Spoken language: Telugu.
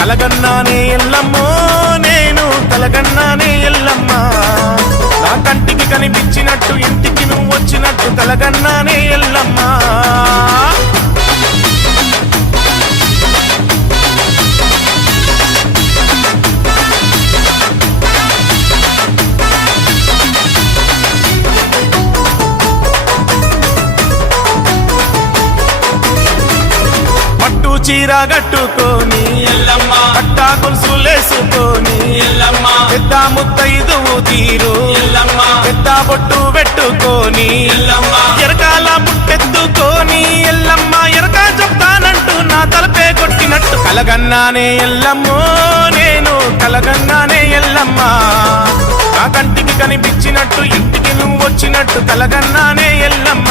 కలగన్నానే ఎల్లమ్మో నేను కలగన్నానే ఎల్లమ్మ నా కంటికి కనిపించినట్టు ఇంటికి నువ్వు వచ్చినట్టు కలగన్నానే ఎల్లమ్మ చీర కట్టుకొని ఎల్లమ్మ పట్టా గొలుసులేసుకొని ఎల్లమ్మ పెద్ద ముత్తైదువు తీరు ఎల్లమ్మ పెద్ద బొట్టు పెట్టుకొని ఎల్లమ్మ ఎరకాల ముట్టెత్తుకొని ఎల్లమ్మ ఎరకా చెప్తానంటూ నా తలపే కొట్టినట్టు కలగన్నానే ఎల్లమ్మో నేను కలగన్నానే ఎల్లమ్మ నా కంటికి కనిపించినట్టు ఇంటికి నువ్వు వచ్చినట్టు కలగన్నానే ఎల్లమ్మ